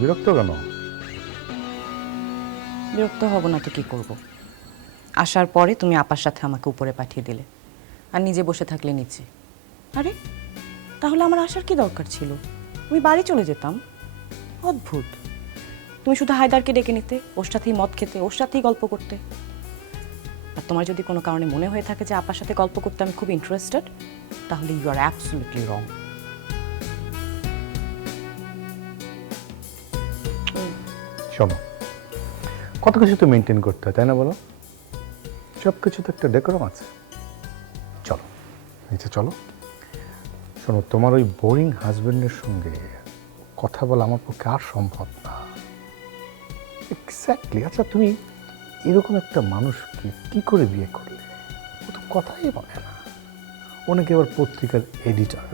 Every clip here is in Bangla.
বিরক্ত কেন? বিরক্ত হব না তো কি করব? আসার পরে তুমি আপার সাথে আমাকে উপরে পাঠিয়ে দিলে, আর নিজে বসে থাকলে নিচে। আরে তাহলে আমার আসার কি দরকার ছিল? আমি বাড়ি চলে যেতাম। অদ্ভুত, তুমি শুধু হায়দারকে ডেকে নিতে, ওর সাথেই মদ খেতে, ওর সাথেই গল্প করতে। আর তোমার যদি কোনো কারণে মনে হয়ে থাকে যে আপার সাথে গল্প করতে আমি খুব ইন্টারেস্টেড, তাহলে ইউ আর অ্যাবসলিউটলি রং। শোনো, কত কিছু তো মেনটেন করতে হয়, তাই না বলো? সব কিছু তো একটা ডেকোরাম আছে। চলো নিচে চলো। শোনো, তোমার ওই বোরিং হাজবেন্ডের সঙ্গে কথা বলা আমার পক্ষে আর সম্ভব না। এক্স্যাক্টলি। আচ্ছা, তুমি এরকম একটা মানুষকে কি করে বিয়ে করলে? ও তো কথাই বলে না। অনেকে আবার পত্রিকার এডিটর।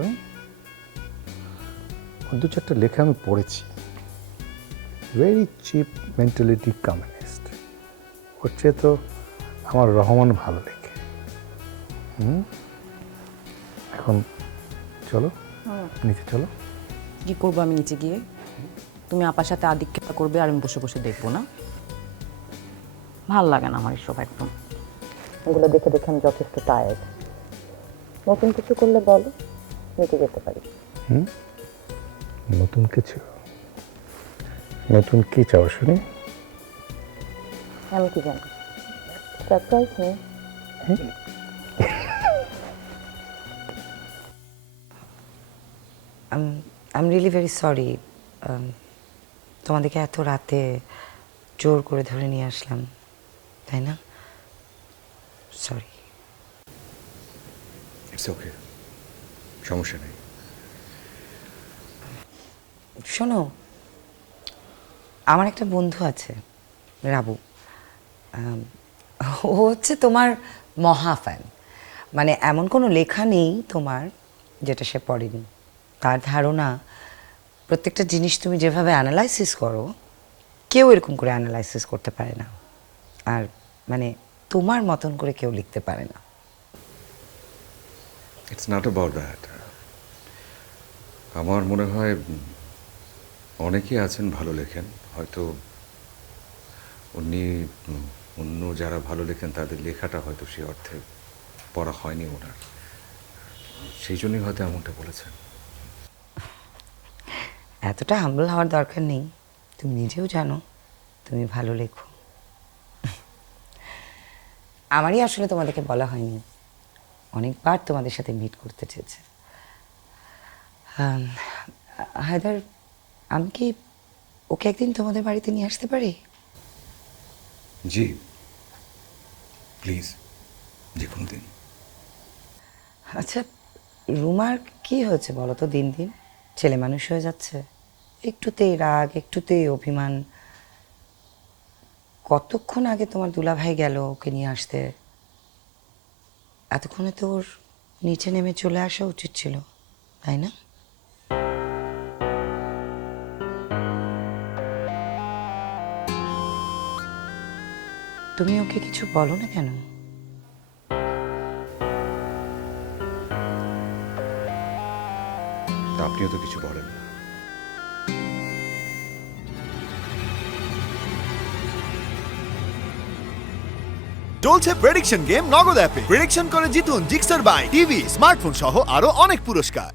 দু চারটা লেখা আমি পড়েছি। Very chip mentality communist. হচ্ছে তো আমার রহমান ভালো লেখে। এখন চলো নিচে চলো। কি করবো আমি নিচে গিয়ে? তুমি আপার সাথে আদিক্ষেপা করবে আর আমি বসে বসে দেখবো না? ভাল লাগে না আমার এসব একদম। এগুলো দেখে দেখে আমি যথেষ্ট টায়ার্ড। নতুন কিছু করলে বলো, নিচে যেতে পারি। নতুন কিছু? নতুন কি চাও শুনি? আমি কি জানি, সারপ্রাইজ নেই। I'm really very sorry. তোমাদেরকে এত রাতে জোর করে ধরে নিয়ে আসলাম, তাই না? সরি। ইটস ওকে, সমস্যা নেই। শোনো, আমার একটা বন্ধু আছে, রাবু। ও হচ্ছে তোমার মহা ফ্যান। মানে এমন কোনো লেখা নেই তোমার যেটা সে পড়েনি। তার ধারণা প্রত্যেকটা জিনিস তুমি যেভাবে অ্যানালাইসিস করো, কেউ এরকম করে অ্যানালাইসিস করতে পারে না। আর মানে তোমার মতন করে কেউ লিখতে পারে না। It's not about that. আমার মনে হয় অনেকেই আছেন ভালো লেখেন, হয়তো উনি অন্য যারা ভালো লেখেন তাদের লেখাটা হয়তো সে অর্থে পড়া হয়নি ওনার, সেই জন্যই হয়তো এমনটা বলেছেন। এতটা হাম্বল হওয়ার দরকার নেই। তুমি নিজেও জানো তুমি ভালো লেখো। আমারই আসলে তোমাদেরকে বলা হয়নি, অনেকবার তোমাদের সাথে মিট করতে চেয়েছে। হায়দার, আমি কি ওকে একদিন তোমাদের বাড়িতে নিয়ে আসতে পারি? জি প্লিজ, যে কোনো দিন। আচ্ছা, রুমার কি হয়েছে বলো তো? দিন দিন ছেলে মানুষ হয়ে যাচ্ছে, একটুতেই রাগ, একটুতেই অভিমান। কতক্ষণ আগে তোমার দুলাভাই গেল ওকে নিয়ে আসতে, এতক্ষণে তো ওর নিচে নেমে চলে আসা উচিত ছিল, তাই না? তুমি ওকে কিছু বলো না কেন? তা আপনিও তো কিছু বলেন না। চলছে প্রেডিকশন গেম নগদ অ্যাপে। প্রেডিকশন করে জিতুন জিক্সার বাইক, টিভি, স্মার্টফোন সহ আরো অনেক পুরস্কার।